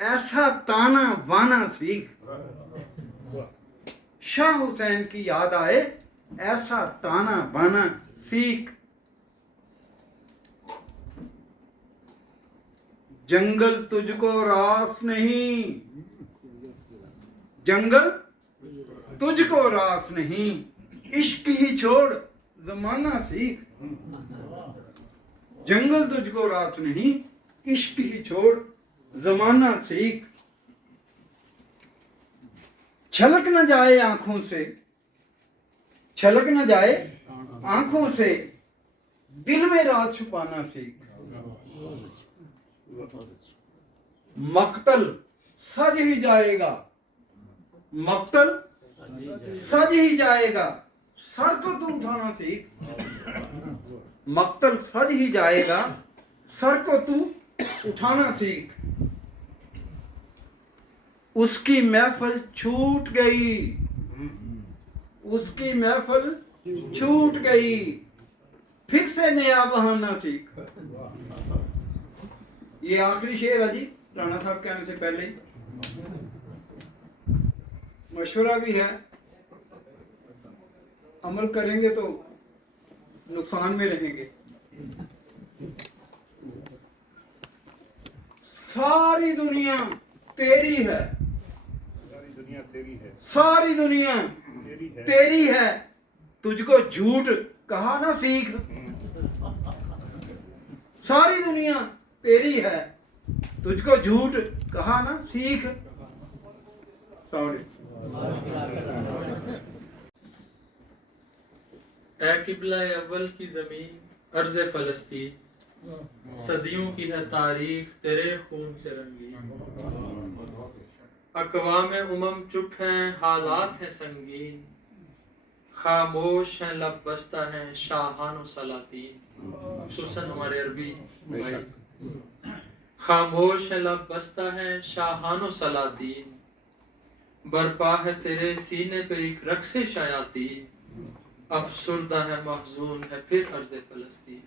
ایسا تانا بانا سیکھ. شاہ حسین کی یاد آئے ایسا تانا بانا سیکھ. جنگل تجھ کو راس نہیں، جنگل تجھ کو راس نہیں، عشق ہی چھوڑ زمانہ سیکھ. جنگل تجھ کو راس نہیں، عشق ہی چھوڑ زمانہ سیکھ. چھلک نہ جائے آنکھوں سے، چھلک نہ جائے آنکھوں سے، دل میں راز چھپانا سیکھ. مقتل سج ہی جائے گا، مقتل سج ہی جائے گا، سر کو تو اٹھانا سیکھ. مقتل سج ہی جائے گا، سر کو تو اٹھانا سیکھ. اس کی محفل چھوٹ گئی، اس کی محفل چھوٹ گئی، پھر سے نیا بہانا سیکھ. یہ آخری شعر ہے جی رانا صاحب کہنے سے پہلے ہی. مشورہ بھی ہے، عمل کریں گے تو نقصان میں رہیں گے. ساری دنیا تیری ہے، ساری دنیا تیری ہے، تجھ کو جھوٹ کہا نہ سیکھ. ساری دنیا تیری ہے، تجھ کو جھوٹ کہا نہ سیکھ. اے قبلہ اول کی زمین ارض فلسطین، صدیوں کی ہے تاریخ تیرے خون سے رنگی. اقوام امم چپ ہیں حالات ہیں سنگین، خاموش ہیں لب بستہ ہیں شاہان و سلاطین. خصوصاً ہمارے عربی بھائی. خاموش ہے لب بستہ ہیں شاہان و سلاطین، برپا ہے تیرے سینے پہ ایک رقص شیاطین. افسردہ ہے محزون ہے پھر ارض فلسطین.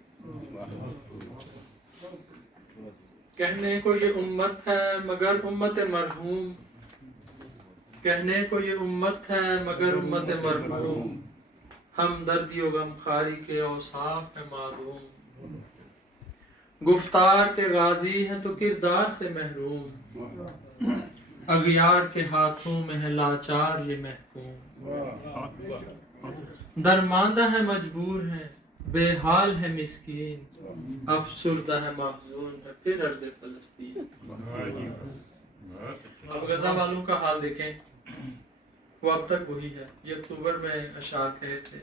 کہنے کو یہ امت ہے مگر امت مرحوم، کہنے کو یہ امت ہے مگر امت مرحوم، ہمدردی و غمخواری کے اوصاف ہے معدوم. گفتار کے غازی ہیں تو کردار سے محروم، اغیار کے ہاتھوں میں ہے لاچار یہ محکوم. درماندہ ہے مجبور ہے بے حال ہے مسکین، افسردہ ہے محزون ہے پھر ارض فلسطین. اب غزہ والوں کا حال دیکھیں، وہ اب تک وہی ہے. یہ اکتوبر میں اشعار کہے تھے،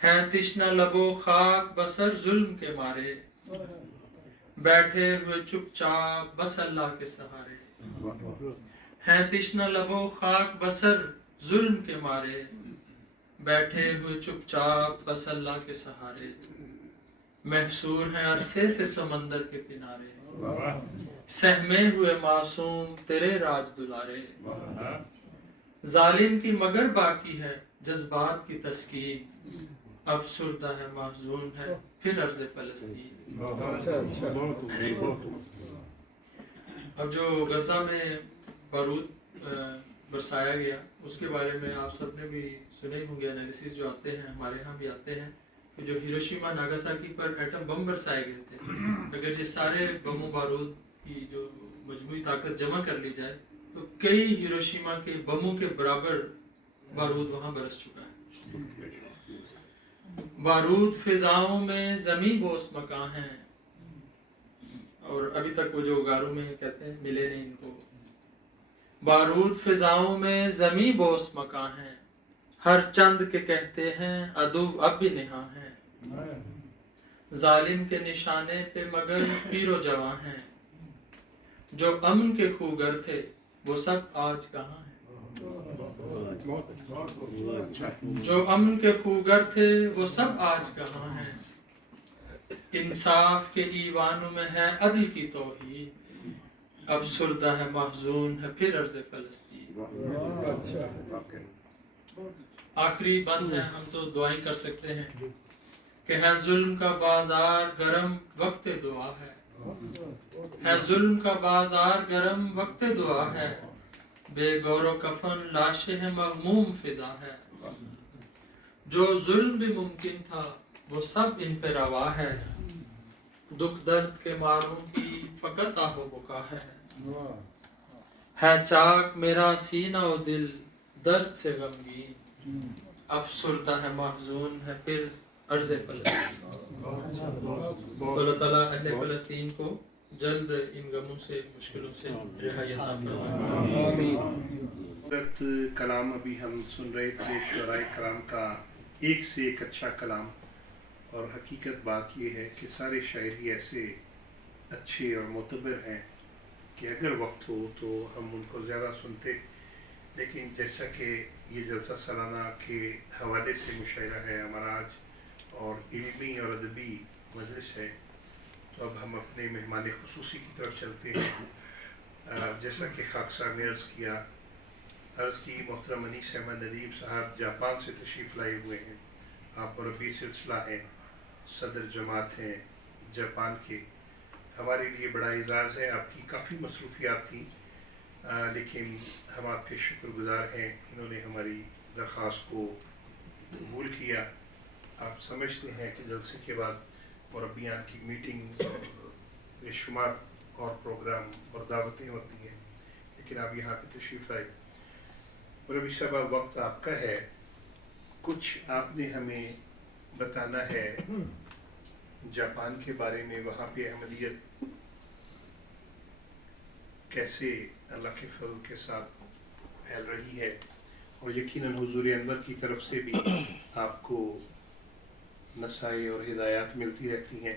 ہیں تشنہ لب و خاک بسر ظلم کے مارے، بیٹھے ہوئے چپ چاپ بس اللہ کے سہارے. ہیں تشنہ لب و خاک بسر ظلم کے مارے، بیٹھے ہوئے چپ چاپ بس اللہ کے سہارے. محصور ہیں عرصے سے سمندر کے کنارے، سہمے ہوئے معصوم تیرے راج دلارے. ظالم کی مگر باقی ہے جذبات کی تسکین، افسردہ ہے محزون ہے پھر ارض فلسطین. اب جو غزہ میں بارود برسایا گیا اس کے بارے میں آپ سب نے بھی سنے ہوں گے. انالیسز جو آتے ہیں ہمارے ہاں بھی آتے ہیں کہ جو ہیروشیما ناگاساکی پر ایٹم بم برسائے گئے تھے، اگر یہ سارے بم و بارود کی جو مجموعی طاقت جمع کر لی جائے تو کئی ہیروشیما کے بموں کے برابر بارود وہاں برس چکا ہے. بارود فضاؤں میں زمیں بوس مکاں ہیں، اور ابھی تک وہ جو گارو میں کہتے ہیں ملے نہیں ان کو. بارود فضاؤں میں زمیں بوس مکاں ہیں، ہر چند کے کہتے ہیں عدو اب بھی نہاں ہیں. ظالم کے نشانے پہ مگر پیر و جواں ہیں، جو امن کے خوگر تھے وہ سب آج کہاں ہیں. جو امن کے خوگر تھے وہ سب آج کہاں ہیں، انصاف کے ایوانوں میں ہے عدل کی توحید، افسردہ ہے محزون ہے پھر ارض فلسطین. آخری بند ہے، ہم تو دعائیں کر سکتے ہیں کہ ہے ظلم کا بازار گرم وقت دعا ہے، ہے ظلم کا بازار گرم وقت دعا ہے، بے گور و کفن لاشیں مغموم فضا ہے، جو ظلم بھی ممکن تھا وہ سب ان پہ روا ہے، دکھ درد کے ماروں کی فقط آہ و بکا ہے چاک میرا سینہ و دل درد سے غمگین، افسردہ ہے محزون ہے پھر عرض فلسطین۔ اللہ تعالیٰ اہل فلسطین کو جلد ان غموں سے مشکلوں سے رہائی عطا فرمائے۔ خوبصورت کلام ابھی ہم سن رہے تھے شعراء کرام کا، ایک سے ایک اچھا کلام، اور حقیقت بات یہ ہے کہ سارے شاعر ہی ایسے اچھے اور معتبر ہیں کہ اگر وقت ہو تو ہم ان کو زیادہ سنتے، لیکن جیسا کہ یہ جلسہ سالانہ کے حوالے سے مشاعرہ ہے ہمارا آج اور علمی اور ادبی مجلس ہے، تو اب ہم اپنے مہمان خصوصی کی طرف چلتے ہیں۔ جیسا کہ خاکسار نے عرض کی محترم انیس احمد ندیم صاحب جاپان سے تشریف لائے ہوئے ہیں، آپ مربی سلسلہ ہیں، صدر جماعت ہیں جاپان کے۔ ہمارے لیے بڑا اعزاز ہے، آپ کی کافی مصروفیات تھیں لیکن ہم آپ کے شکر گزار ہیں، انہوں نے ہماری درخواست کو قبول کیا۔ آپ سمجھتے ہیں کہ جلسے کے بعد مربیان کی میٹنگز اور بے شمار اور پروگرام اور دعوتیں ہوتی ہیں، لیکن آپ یہاں پہ تشریف لائے۔ مربی صاحب اب وقت آپ کا ہے، کچھ آپ نے ہمیں بتانا ہے جاپان کے بارے میں، وہاں پہ احمدیت کیسے اللہ کے فضل کے ساتھ پھیل رہی ہے، اور یقیناً حضور انور کی طرف سے بھی آپ کو نصائح اور ہدایات ملتی رہتی ہیں،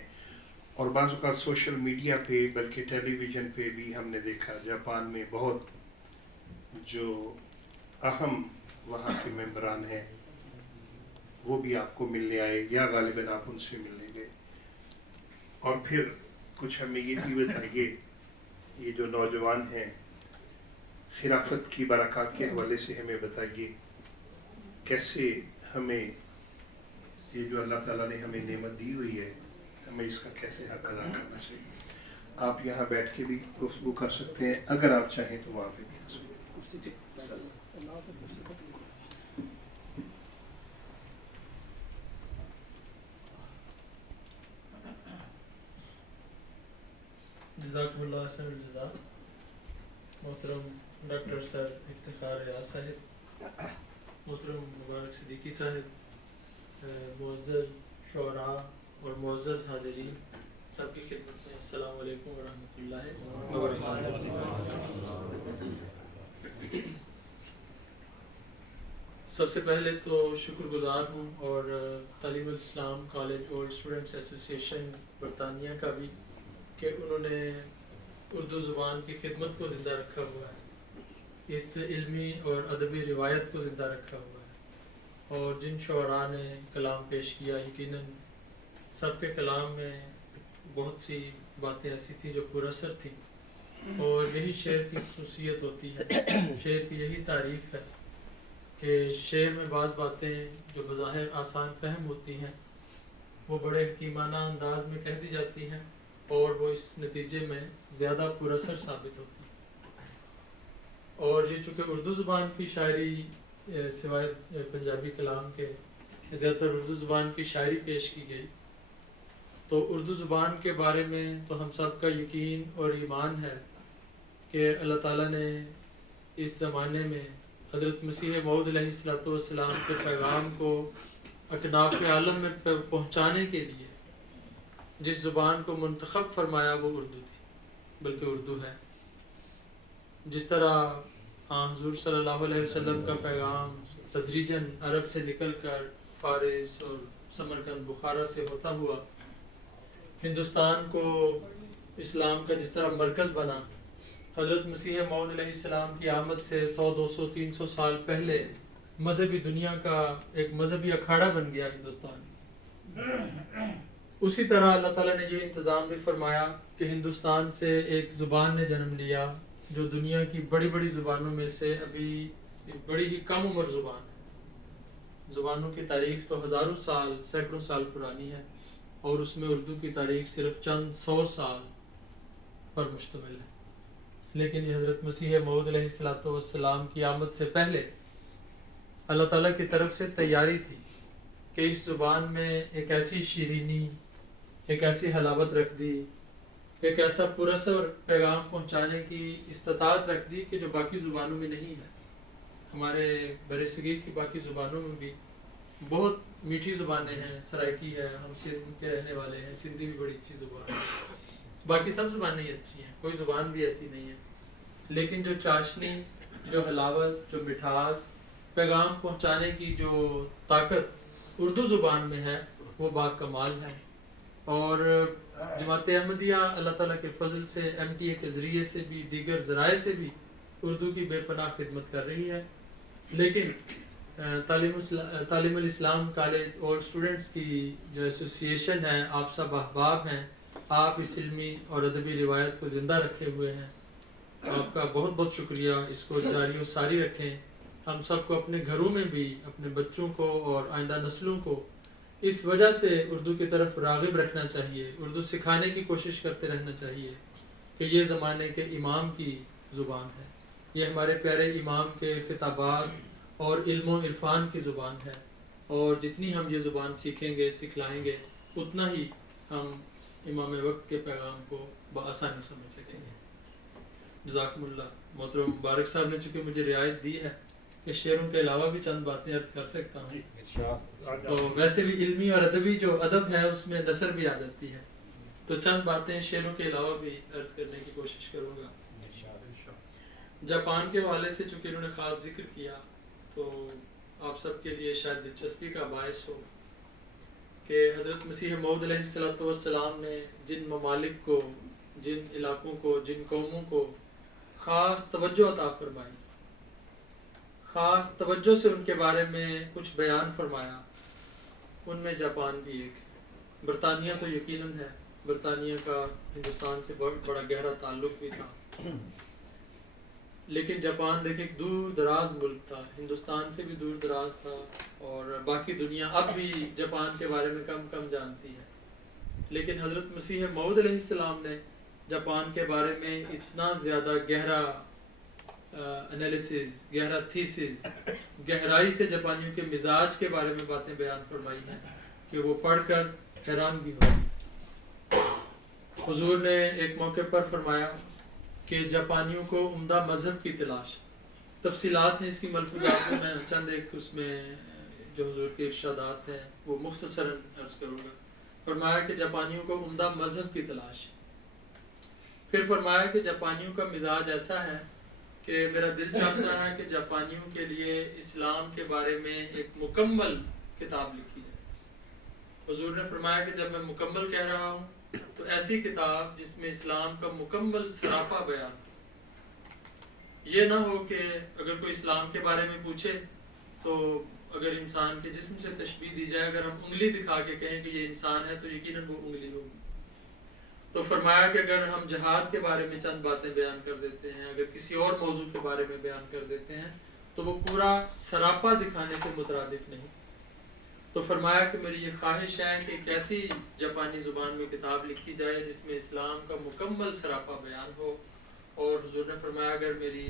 اور بعض اوقات سوشل میڈیا پہ بلکہ ٹیلی ویژن پہ بھی ہم نے دیکھا جاپان میں بہت جو اہم وہاں کے ممبران ہیں وہ بھی آپ کو ملنے آئے یا غالباً آپ ان سے ملنے گئے، اور پھر کچھ ہمیں یہ بھی بتائیے، یہ جو نوجوان ہیں خلافت کی برکات کے حوالے سے ہمیں بتائیے، کیسے ہمیں یہ جو اللہ تعالیٰ نے ہمیں نعمت دی ہوئی ہے ہمیں اس کا کیسے حق ادا کرنا چاہیے۔ آپ یہاں بیٹھ کے بھی گفتگو کر سکتے ہیں، اگر آپ چاہیں تو وہاں پہ بھی آ سکتے ہیں۔ جزاکم اللہ احسن الجزا۔ محترم ڈاکٹر سر افتخار ریاض صاحب، محترم مبارک صدیقی صاحب، معزز شعراء اور معزز حاضرین، سب کی خدمت میں السلام علیکم ورحمۃ اللہ وبرکاتہ۔ سب سے پہلے تو شکر گزار ہوں اور تعلیم الاسلام کالج اولڈ اسٹوڈنٹس ایسوسیشن برطانیہ کا بھی، کہ انہوں نے اردو زبان کی خدمت کو زندہ رکھا ہوا ہے، اس علمی اور ادبی روایت کو زندہ رکھا ہوا ہے، اور جن شعراء نے کلام پیش کیا یقیناً سب کے کلام میں بہت سی باتیں ایسی تھیں جو پر اثر تھیں، اور یہی شعر کی خصوصیت ہوتی ہے، شعر کی یہی تعریف ہے کہ شعر میں بعض باتیں جو بظاہر آسان فہم ہوتی ہیں وہ بڑے حکیمانہ انداز میں کہہ دی جاتی ہیں، اور وہ اس نتیجے میں زیادہ پر اثر ثابت ہوتی ہے۔ اور یہ چونکہ اردو زبان کی شاعری سوائے پنجابی کلام کے زیادہ تر اردو زبان کی شاعری پیش کی گئی، تو اردو زبان کے بارے میں تو ہم سب کا یقین اور ایمان ہے کہ اللہ تعالیٰ نے اس زمانے میں حضرت مسیح موعود علیہ السلام کے پیغام کو اکناف عالم میں پہنچانے کے لیے جس زبان کو منتخب فرمایا وہ اردو تھی، بلکہ اردو ہے۔ جس طرح حضور صلی اللہ علیہ وسلم کا پیغام تدریجاً عرب سے نکل کر فارس اور سمرقند بخارا سے ہوتا ہوا ہندوستان کو اسلام کا جس طرح مرکز بنا، حضرت مسیح موعود علیہ السلام کی آمد سے 100 200 300 سال پہلے مذہبی دنیا کا ایک مذہبی اکھاڑا بن گیا ہندوستان۔ اسی طرح اللہ تعالیٰ نے یہ انتظام بھی فرمایا کہ ہندوستان سے ایک زبان نے جنم لیا جو دنیا کی بڑی بڑی زبانوں میں سے ابھی بڑی ہی کم عمر زبان ہے۔ زبانوں کی تاریخ تو ہزاروں سال سینکڑوں سال پرانی ہے، اور اس میں اردو کی تاریخ صرف چند 100 سال پر مشتمل ہے. لیکن یہ حضرت مسیح موعود علیہ السلام کی آمد سے پہلے اللہ تعالیٰ کی طرف سے تیاری تھی کہ اس زبان میں ایک ایسی شیرینی، ایک ایسی حلاوت رکھ دی، ایک ایسا پراثر پیغام پہنچانے کی استطاعت رکھ دی کہ جو باقی زبانوں میں نہیں ہے. ہمارے بر صغیر کی باقی زبانوں میں بھی بہت میٹھی زبانیں ہیں، سرائکی ہے، ہم سندھ کے رہنے والے ہیں، سندھی بھی بڑی اچھی زبان ہے، باقی سب زبانیں ہی اچھی ہیں، کوئی زبان بھی ایسی نہیں ہے. لیکن جو چاشنی، جو حلاوت، جو مٹھاس، پیغام پہنچانے کی جو طاقت اردو زبان میں ہے وہ با کمال ہے. اور جماعت احمدیہ اللہ تعالیٰ کے فضل سے MTA کے ذریعے سے بھی، دیگر ذرائع سے بھی اردو کی بے پناہ خدمت کر رہی ہے. لیکن تعلیم الاسلام کالج اور اسٹوڈنٹس کی جو ایسوسیشن ہے، آپ سب احباب ہیں، آپ اس علمی اور ادبی روایت کو زندہ رکھے ہوئے ہیں. آپ کا بہت بہت شکریہ. اس کو جاری و ساری رکھیں. ہم سب کو اپنے گھروں میں بھی اپنے بچوں کو اور آئندہ نسلوں کو اس وجہ سے اردو کی طرف راغب رکھنا چاہیے، اردو سکھانے کی کوشش کرتے رہنا چاہیے کہ یہ زمانے کے امام کی زبان ہے، یہ ہمارے پیارے امام کے خطابات اور علم و عرفان کی زبان ہے. اور جتنی ہم یہ زبان سیکھیں گے، سکھلائیں گے، اتنا ہی ہم امام وقت کے پیغام کو بآسانی سمجھ سکیں گے. جزاکم اللہ. محترم مبارک صاحب نے چونکہ مجھے رعایت دی ہے کہ شعروں کے علاوہ بھی چند باتیں عرض کر سکتا ہوں، تو ویسے بھی علمی اور ادبی جو ادب ہے اس میں نثر بھی آ جاتی ہے، تو چند باتیں شعروں کے علاوہ بھی عرض کرنے کی کوشش کروں گا. جاپان کے حوالے سے چونکہ انہوں نے خاص ذکر کیا تو آپ سب کے لیے شاید دلچسپی کا باعث ہو کہ حضرت مسیح موعود علیہ السلام نے جن ممالک کو، جن علاقوں کو، جن قوموں کو خاص توجہ عطا فرمائی، خاص توجہ سے ان کے بارے میں کچھ بیان فرمایا، ان میں جاپان بھی ایک ہے. برطانیہ تو یقیناً ہے، برطانیہ کا ہندوستان سے بڑا گہرا تعلق بھی تھا، لیکن جاپان دیکھیں ایک دور دراز ملک تھا، ہندوستان سے بھی دور دراز تھا، اور باقی دنیا اب بھی جاپان کے بارے میں کم جانتی ہے. لیکن حضرت مسیح موعود علیہ السلام نے جاپان کے بارے میں اتنا زیادہ گہرا انالیسز، گہرا تھیسز، گہرائی سے جاپانیوں کے مزاج کے بارے میں باتیں بیان فرمائی ہیں کہ وہ پڑھ کر حیران بھی ہو. حضور نے ایک موقع پر فرمایا کہ جاپانیوں کو عمدہ مذہب کی تلاش. تفصیلات ہیں اس کی ملفوظات میں چند ایک اس میں جو حضور کے ارشادات ہیں وہ مختصراً عرض کروں گا. فرمایا کہ جاپانیوں کو عمدہ مذہب کی تلاش. پھر فرمایا کہ جاپانیوں کا مزاج ایسا ہے کہ میرا دل چاہتا ہے کہ جاپانیوں کے لیے اسلام کے بارے میں ایک مکمل کتاب لکھی جائے. حضور نے فرمایا کہ جب میں مکمل کہہ رہا ہوں تو ایسی کتاب جس میں اسلام کا مکمل سراپا بیان ہو. یہ نہ ہو کہ اگر کوئی اسلام کے بارے میں پوچھے تو اگر انسان کے جسم سے تشبیہ دی جائے، اگر ہم انگلی دکھا کے کہیں کہ یہ انسان ہے تو یقیناً وہ انگلی ہوگی. تو فرمایا کہ اگر ہم جہاد کے بارے میں چند باتیں بیان کر دیتے ہیں، اگر کسی اور موضوع کے بارے میں بیان کر دیتے ہیں تو وہ پورا سراپا دکھانے کے مترادف نہیں. تو فرمایا کہ میری یہ خواہش ہے کہ ایک ایسی جاپانی زبان میں کتاب لکھی جائے جس میں اسلام کا مکمل سراپا بیان ہو. اور حضور نے فرمایا اگر میری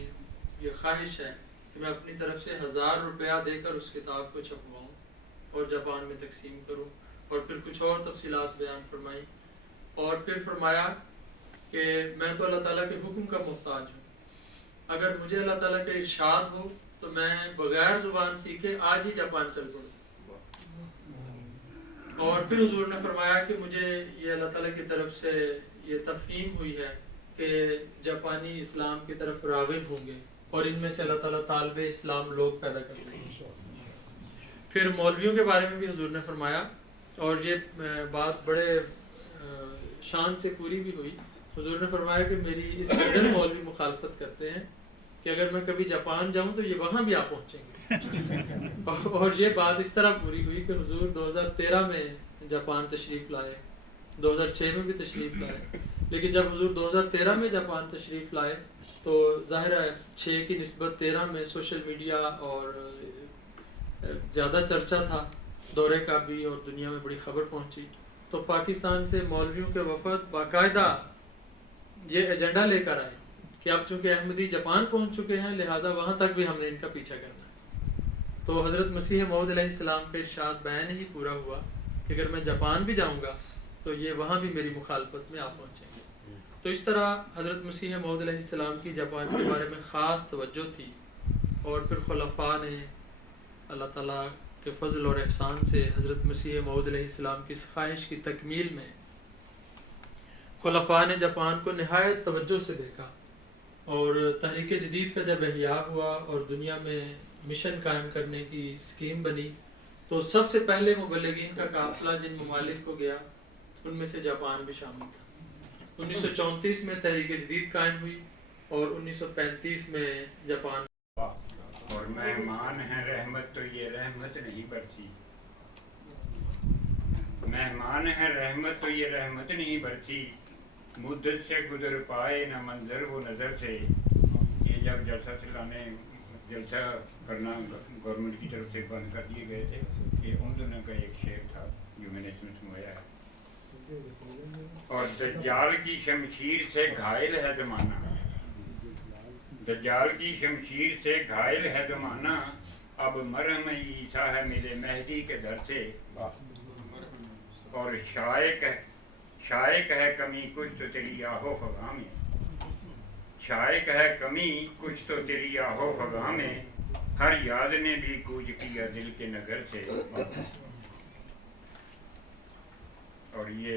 یہ خواہش ہے کہ میں اپنی طرف سے 1000 روپیہ دے کر اس کتاب کو چھپواؤں اور جاپان میں تقسیم کروں. اور پھر کچھ اور تفصیلات بیان فرمائی. اور پھر فرمایا کہ میں تو اللہ تعالیٰ کے حکم کا محتاج ہوں، اگر مجھے اللہ تعالیٰ کا ارشاد ہو تو میں بغیر زبان سیکھے آج ہی جاپان چل پڑوں. اور پھر حضور نے فرمایا کہ مجھے یہ اللہ تعالیٰ کی طرف سے یہ تفہیم ہوئی ہے کہ جاپانی اسلام کی طرف راغب ہوں گے اور ان میں سے اللہ تعالیٰ طالب اسلام لوگ پیدا کر دیں گے. پھر مولویوں کے بارے میں بھی حضور نے فرمایا، اور یہ بات بڑے شان سے پوری بھی ہوئی. حضور نے فرمایا کہ میری اس قدر مولوی مخالفت کرتے ہیں کہ اگر میں کبھی جاپان جاؤں تو یہ وہاں بھی آ پہنچیں گے. اور یہ بات اس طرح پوری ہوئی کہ حضور 2013 میں جاپان تشریف لائے، 2006 میں بھی تشریف لائے. لیکن جب حضور 2013 میں جاپان تشریف لائے تو ظاہر ہے 6 کی نسبت 13 میں سوشل میڈیا اور زیادہ چرچا تھا دورے کا بھی، اور دنیا میں بڑی خبر پہنچی. تو پاکستان سے مولویوں کے وفد باقاعدہ یہ ایجنڈا لے کر آئے کہ اب چونکہ احمدی جاپان پہنچ چکے ہیں لہٰذا وہاں تک بھی ہم نے ان کا پیچھا کرنا ہے. تو حضرت مسیح موعود علیہ السلام کا ارشاد بیان ہی پورا ہوا کہ اگر میں جاپان بھی جاؤں گا تو یہ وہاں بھی میری مخالفت میں آپ پہنچیں گے. تو اس طرح حضرت مسیح موعود علیہ السلام کی جاپان کے بارے میں خاص توجہ تھی. اور پھر خلفاء نے اللہ تعالیٰ کے فضل اور احسان سے حضرت مسیح موعود علیہ السلام کی اس خواہش کی تکمیل میں خلفاء نے جاپان کو نہایت توجہ سے دیکھا. اور تحریک جدید کا جب احیاء ہوا اور دنیا میں مشن قائم کرنے کی اسکیم بنی تو سب سے پہلے مبلغین کا قافلہ جن ممالک کو گیا ان میں سے جاپان بھی شامل تھا. 1934 میں تحریک جدید قائم ہوئی اور 1935 میں جاپان. اور مہمان ہیں رحمت تو یہ رحمت نہیں برسی. مہمان ہیں رحمت تو یہ رحمت نہیں برسی. مدت سے گزر پائے نہ منظر وہ نظر سے. یہ جب جلسہ چلانے جلسہ کرنا گورنمنٹ کی طرف سے بند کر دیے گئے تھے یہ ان دنوں کا ایک شعر تھا جو میں نے اس میں سنوایا ہے. اور دجال کی شمشیر سے گھائل ہے زمانہ. دجال کی شمشیر سے گھائل ہے زمانہ. اب مرہم عیسیٰ ہے میرے مہدی کے در سے. اور شائق ہے کمی کچھ تو تیری آہو فغاں میں. شائق ہے کمی کچھ تو تیری آہو فغاں میں. ہر یاد نے بھی کوچ کیا دل کے نگر سے. اور یہ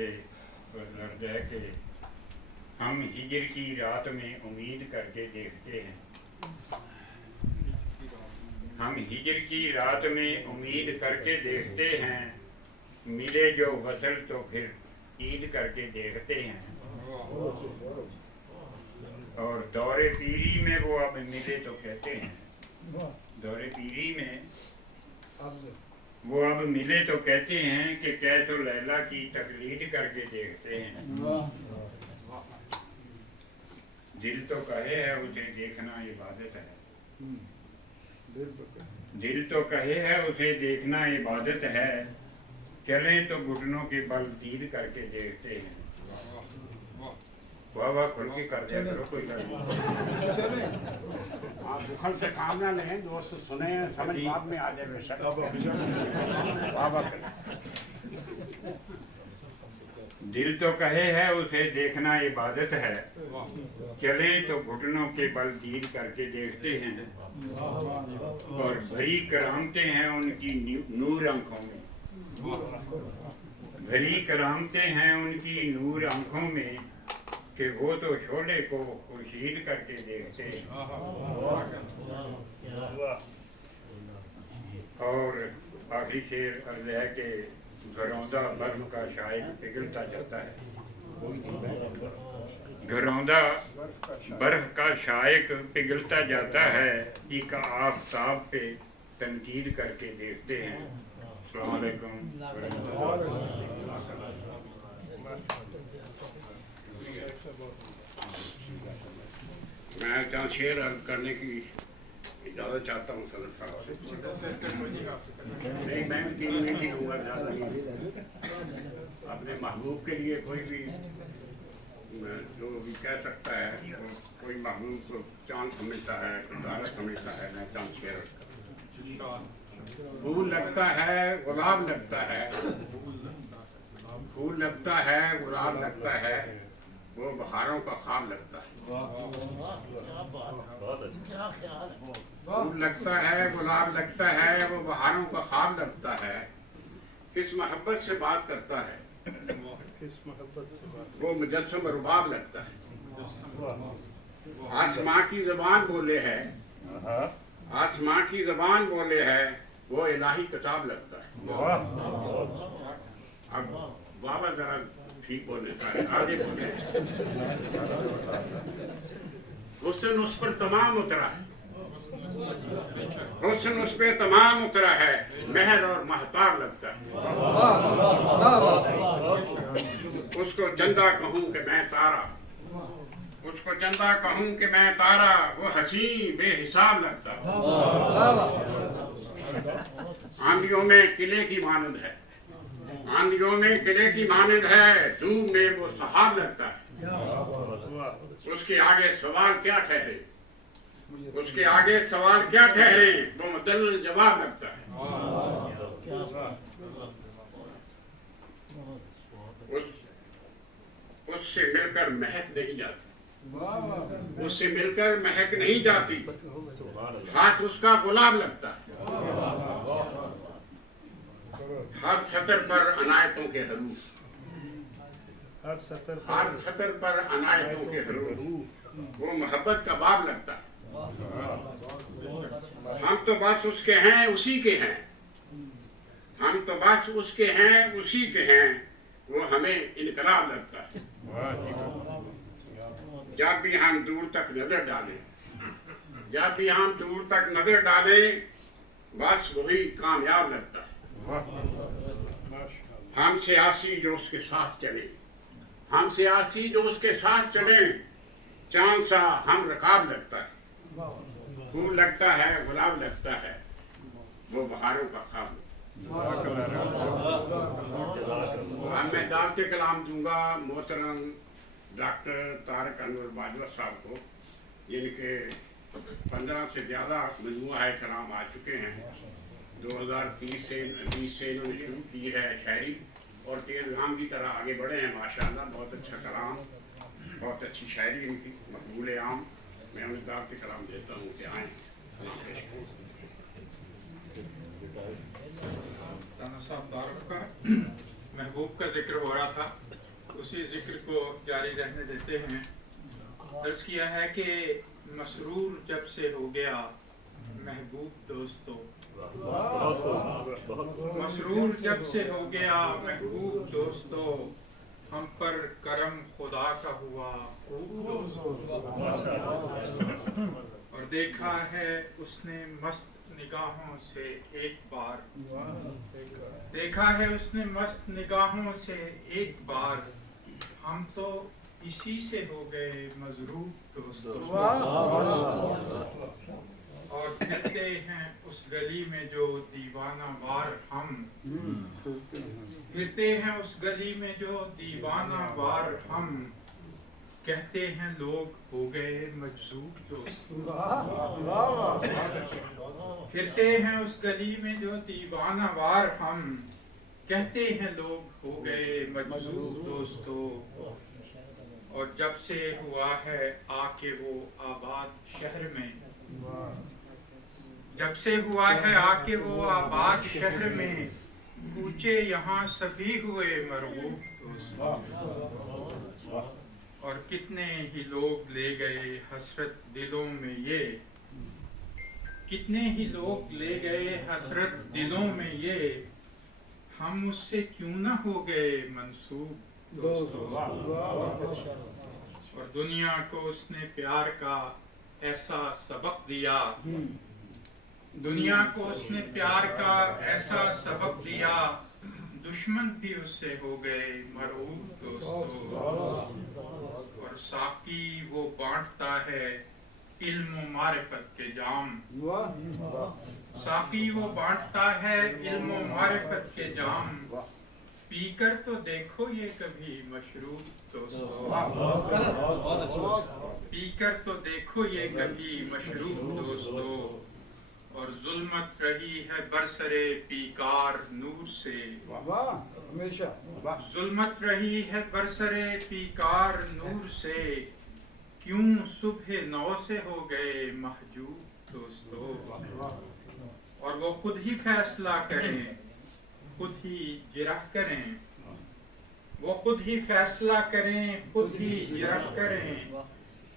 لفظ ہے کہ ہم ہجر کی رات میں امید کر کے دیکھتے ہیں. ہم ہجر کی رات میں امید کر کے دیکھتے ہیں. ملے جو وصل تو پھر عید کر کے دیکھتے ہیں. اور دور پیری میں وہ اب ملے تو کہتے ہیں. دور پیری میں وہ اب ملے تو کہتے ہیں کہ کیس و لیلا کی تقلید کر کے دیکھتے ہیں. دل تو کہے ہے اسے دیکھنا عبادت ہے. دل تو کہے ہے اسے دیکھنا عبادت ہے. چلیں تو گھٹنوں کے بل دید کر کے دیکھتے ہیں. واہ واہ کھل کے کر دیا کرو کوئی آپ بخل سے کام نہ لیں دوست سنیں سمجھ بات میں آ جائے بے شک. واہ واہ دل تو کہے ہے اسے دیکھنا عبادت ہے. چلیں تو گھٹنوں کے بل دید کر کے دیکھتے ہیں. اور بھری کرامتیں ہیں ان کی نور آنکھوں میں. بھری کرامتیں ہیں ان کی نور آنکھوں میں کہ وہ تو شعلے کو خورشید کر کے دیکھتے ہیں. اور آخری شعر عرض ہے کہ گھروندہ برف کا شائق پگھلتا جاتا ہے. گھروندہ برف کا شائق پگھلتا جاتا ہے. ایک آفتاب پہ تنقید کر کے دیکھتے ہیں. السلام علیکم. میں چند شعر عرض کرنے کی اجازت چاہتا ہوں صدر صاحب سے. نہیں میں بھی 3 منٹ ہی لوں گا زیادہ نہیں. اپنے محبوب کے لیے کوئی بھی جو بھی کہہ سکتا ہے کوئی محبوب کو چاند سمجھتا ہے کوئی تارا سمجھتا ہے. میں چند شعر عرض کرتا ہوں. پھول لگتا ہے گلاب لگتا ہے. پھول لگتا ہے گلاب لگتا ہے. وہ بہاروں کا خواب لگتا ہے. پھول لگتا ہے گلاب لگتا ہے. وہ بہاروں کا خواب لگتا ہے. کس محبت سے بات کرتا ہے وہ مجسم رباب لگتا ہے. آسماں کی زبان بولے ہے. آسماں کی زبان بولے ہے. وہ الہی کتاب لگتا ہے. اب بابا ذرا ٹھیک بولے سارے آگے بولے. حسن اس پر تمام اترا ہے. حسن اس پہ تمام اترا ہے. مہر اور مہتاب لگتا ہے. اس کو چندہ کہوں کہ میں تارا. اس کو چندہ کہوں کہ میں تارا. وہ حسین بے حساب لگتا ہے. آندھیوں میں قلعے کی مانند ہے. آندھیوں میں قلعے کی مانند ہے. دھوپ میں وہ سحاب لگتا ہے. اس کے آگے سوال کیا ٹھہرے، اس کے آگے سوال کیا ٹھہرے، وہ مدلل جواب لگتا ہے۔ اس سے مل کر مہک نہیں جاتی، اس سے مل کر مہک نہیں جاتی، ہاتھ اس کا گلاب لگتا ہے۔ ہر سطر پر عنایتوں کے حروف، ہر سطر پر عنایتوں کے حروف، وہ محبت کا باب لگتا ہے۔ ہم تو بس اس کے ہیں اسی کے ہیں، ہم تو بس اس کے ہیں اسی کے ہیں، وہ ہمیں انقلاب لگتا ہے۔ جب بھی ہم دور تک نظر ڈالیں، جب بھی ہم دور تک نظر ڈالیں، بس وہی کامیاب لگتا ہے۔ ہم سیاسی جو اس کے ساتھ چلیں، ہم سیاسی جو اس کے ساتھ چلیں، چاند سا ہم رکاب لگتا ہے، پھول لگتا ہے، گلاب لگتا ہے، وہ بہاروں کا خواب۔ اب میں دعوت کلام دوں گا محترم ڈاکٹر طارق انور باجوہ صاحب کو، جن کے 15 سے زیادہ مجموعہ کلام آ چکے ہیں۔ 2020 سے انہوں نے شروع کی ہے شاعری، اور تیز غام کی طرح آگے بڑھے ہیں ماشاءاللہ۔ بہت اچھا کلام، بہت اچھی شاعری ان کی مقبول عام۔ میں انہیں دعوت کلام دیتا ہوں کہ آئیں کلام پیش کریں۔ رانا صاحب طارق کا محبوب کا ذکر ہو رہا تھا، اسی ذکر کو جاری رہنے دیتے ہیں۔ عرض کیا ہے کہ مسرور جب سے ہو گیا محبوب دوستو، مسرور جب سے ہو گیا محبوب دوستو، ہم پر کرم خدا کا ہوا خوب دوستو۔ اور دیکھا ہے اس نے مست نگاہوں سے ایک بار، دیکھا ہے اس نے مست نگاہوں سے ایک بار، ہم تو اسی سے ہو گئے مضروب دوستو۔ اور پھرتے ہیں اس گلی میں جو دیوانہ وار ہم، پھرتے ہیں اس گلی میں جو دیوانہ وار ہم، کہتے ہیں لوگ ہو گئے مجذوب دوستو۔ پھرتے ہیں اس گلی میں جو دیوانہ وار ہم، کہتے ہیں لوگ ہو گئے مجذوب دوستو۔ اور جب سے ہوا ہے آ کے وہ آباد شہر میں، جب سے ہوا ہے آ کے وہ آباد شہر میں، کوچے یہاں سبھی ہوئے مرغوب دوستو۔ اور کتنے ہی لوگ لے گئے حسرت دلوں میں یہ، کتنے ہی لوگ لے گئے حسرت دلوں میں یہ، ہم اس سے کیوں نہ ہو گئے منسوب دوستو۔ اور دنیا کو اس نے پیار کا ایسا سبق دیا، دنیا کو اس نے پیار کا ایسا سبق دیا، دشمن بھی اس سے ہو گئے مرعوب دوستو۔ اور ساقی وہ بانٹتا ہے علم و معرفت کے جام، ساقی وہ بانٹتا ہے علم و معرفت کے جام، پی کر تو دیکھو یہ کبھی مشروب دوستو، پی کر تو دیکھو یہ کبھی مشروب دوستو۔ اور ظلمت رہی ہے برسرے پیکار نور سے، ظلمت رہی ہے برسرے پیکار نور سے، کیوں صبح نو سے ہو گئے محجوب دوستو۔ اور وہ خود ہی فیصلہ کریں، خود ہی جرح کریں، وہ خود ہی فیصلہ کریں، خود ہی جرح کریں،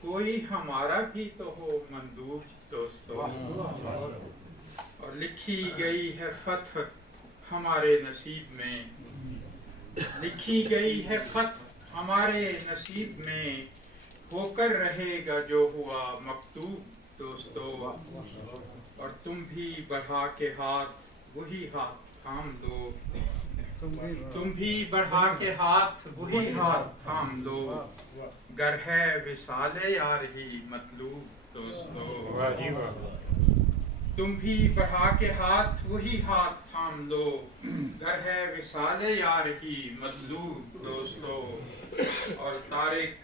کوئی ہمارا بھی تو ہو مندوب دوستو۔ اور لکھی گئی ہے فتح ہمارے نصیب میں، لکھی گئی ہے فتح ہمارے نصیب میں، ہو کر رہے گا جو ہوا مکتوب دوستو۔ اور تم بھی بڑھا کے ہاتھ وہی ہاتھ تھام لو، تم بھی بڑھا کے ہاتھ وہی ہاتھ تھام لو، گر ہے وصال یار ہی مطلوب دوستو۔ تم بھی بڑھا کے ہاتھ وہی ہاتھ تھام لو، گر ہے وصال یار ہی مطلوب دوستو۔ اور طارق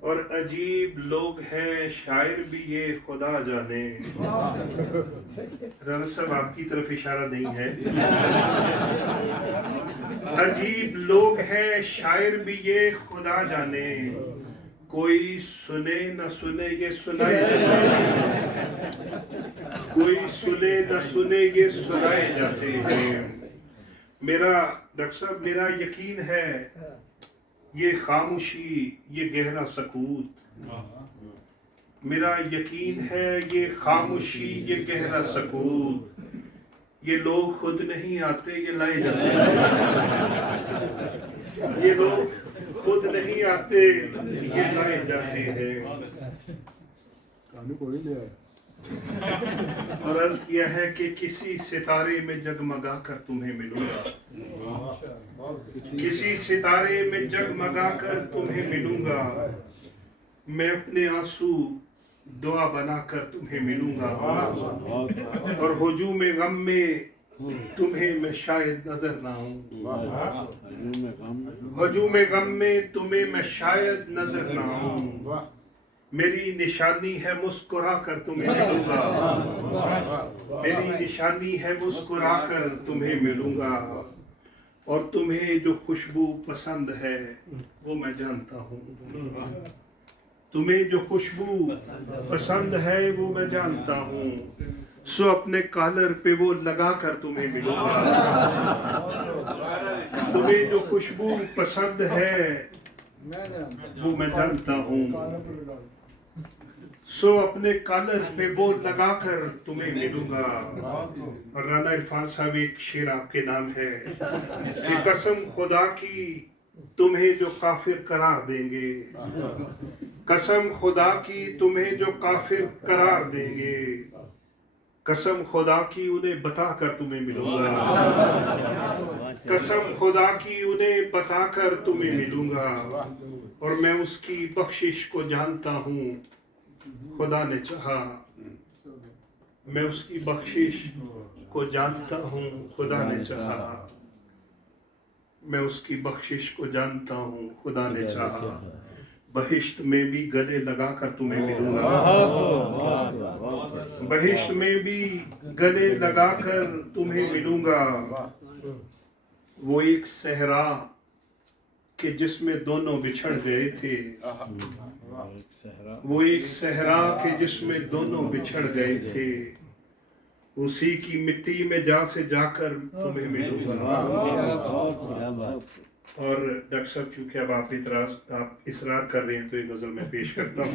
اور عجیب لوگ ہیں شاعر بھی یہ خدا جانے. رانا صاحب آپ کی طرف اشارہ نہیں ہے. عجیب لوگ ہیں شاعر بھی یہ خدا جانے, کوئی سنے نہ سنے یہ سنائے جاتے, کوئی سنے نہ سنے یہ سنائے جاتے ہیں. میرا ڈاکٹر صاحب میرا یقین ہے یہ خاموشی یہ گہرا سکوت, میرا یقین ہے یہ خاموشی یہ گہرا سکوت, یہ لوگ خود نہیں آتے یہ لائے جاتے ہیں, یہ لوگ خود نہیں آتے یہ لائے جاتے ہیں. اور عرض کیا ہے کہ کسی ستارے میں جگمگا کر تمہیں ملوں گا, کسی ستارے میں جگمگا کر تمہیں ملوں گا, میں اپنے آنسو دعا بنا کر تمہیں ملوں گا, اور ہجوم غم میں تمہیں میں شاید نظر نہ ہوں, ہجوم غم میں تمہیں میں شاید نظر نہ ہوں, میری نشانی ہے مسکرا کر تمہیں ملوں گا, میری نشانی ہے مسکرا کر تمہیں ملوں گا, اور تمہیں جو خوشبو پسند ہے وہ میں جانتا ہوں, تمہیں جو خوشبو پسند ہے وہ میں جانتا ہوں, سو اپنے کالر پہ وہ لگا کر تمہیں ملوں گا, تمہیں جو خوشبو پسند ہے وہ میں جانتا ہوں, سو اپنے کالر پہ وہ لگا کر تمہیں ملوں گا. اور رانا عرفان صاحب ایک شعر آپ کے نام ہے کہ قسم خدا کی تمہیں جو کافر قرار دیں گے, قسم خدا کی تمہیں جو کافر قرار دیں گے, قسم خدا کی انہیں بتا کر تمہیں ملوں گا, قسم خدا کی انہیں بتا کر تمہیں ملوں گا, اور میں اس کی بخشش کو جانتا ہوں خدا نے چاہا, میں اس کی بخشش کو جانتا ہوں خدا نے چاہا, میں اس کی بخشش کو جانتا ہوں خدا نے چاہا, بہشت میں بھی گلے لگا کر تمہیں ملوں گا, بہشت میں بھی گلے لگا کر تمہیں ملوں گا, وہ ایک صحرا کہ جس میں دونوں بچھڑ گئے تھے, وہ ایک صحرا کہ جس میں دونوں بچھڑ گئے تھے, اسی کی مٹی میں جا سے جا کر تمہیں ملوں گا. اور ڈاکٹر صاحب چونکہ اب آپ اصرار کر رہے ہیں تو یہ غزل میں پیش کرتا ہوں.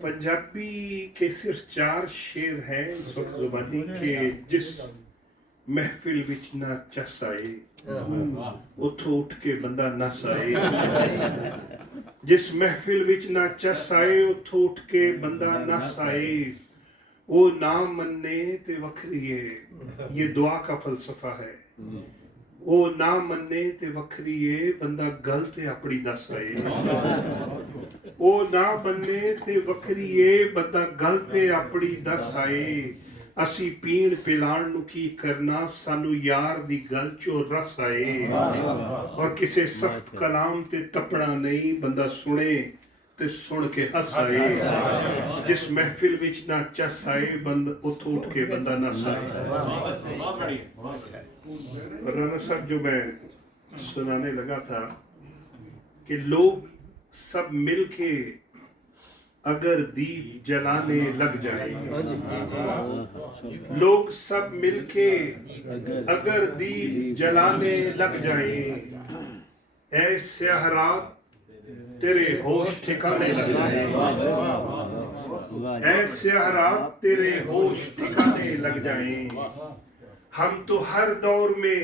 پنجابی کے صرف 4 شعر ہیں اس وقت زبانی کے, جس محفل وچ نہ چس آئے اتھو اٹھ کے بندہ نس آئے, جس محفل وچ نہ چس آئے اتھو اٹھ کے بندہ نس آئے, وہ نہ مننے تے وکھری ہے, یہ دعا کا فلسفہ ہے, وہ نہ مننے تے وکھری ہے بندہ گل تے اپنی دس آئے, وہ نہ مننے تے وکھری ہے بندہ گل تے اپنی دس آئے, اسی پین پلان نو کی کرنا سانو یار دی گل چو رس آئے, اور کسے سخت کلام تے تپنا نہیں بندہ سنے تے سن کے ہس آئے, جس محفل وچ نہ چس آئے بند اتھو اٹھ کے بندہ نس آئے. رانا صاحب جو میں سنانے لگا تھا کہ لوگ سب مل کے اگر دیپ جلانے لگ جائیں, لوگ سب مل کے اگر دیپ جلانے لگ جائیں, اے سیاہ رات تیرے ہوش ٹھکانے لگ جائیں, اے سیاہ رات تیرے ہوش ٹھکانے لگ جائیں, ہم تو ہر دور میں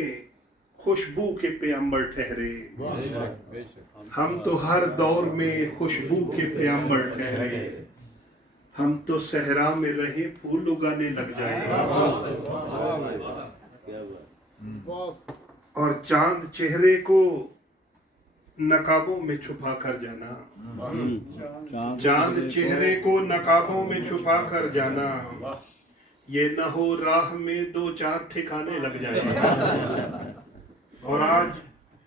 خوشبو کے پیغمبر ٹھہرے, ہم تو ہر دور میں خوشبو کے پیغمبر ٹھہرے, ہم تو صحرا میں رہے پھول اگانے لگ جائیں, اور چاند چہرے کو نقابوں میں چھپا کر جانا, چاند چہرے کو نقابوں میں چھپا کر جانا, یہ نہ ہو راہ میں 2-4 ٹھکانے لگ جائیں. اور آج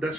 10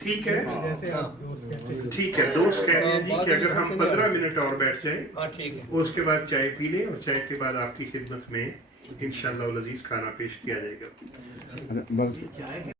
ٹھیک ہے ہاں ٹھیک ہے. دوست کہہ رہے ہیں جی کہ اگر ہم 15 منٹ اور بیٹھ جائیں ہاں ٹھیک ہے. اس کے بعد چائے پی لیں اور چائے کے بعد آپ کی خدمت میں انشاءاللہ العزیز کھانا پیش کیا جائے گا.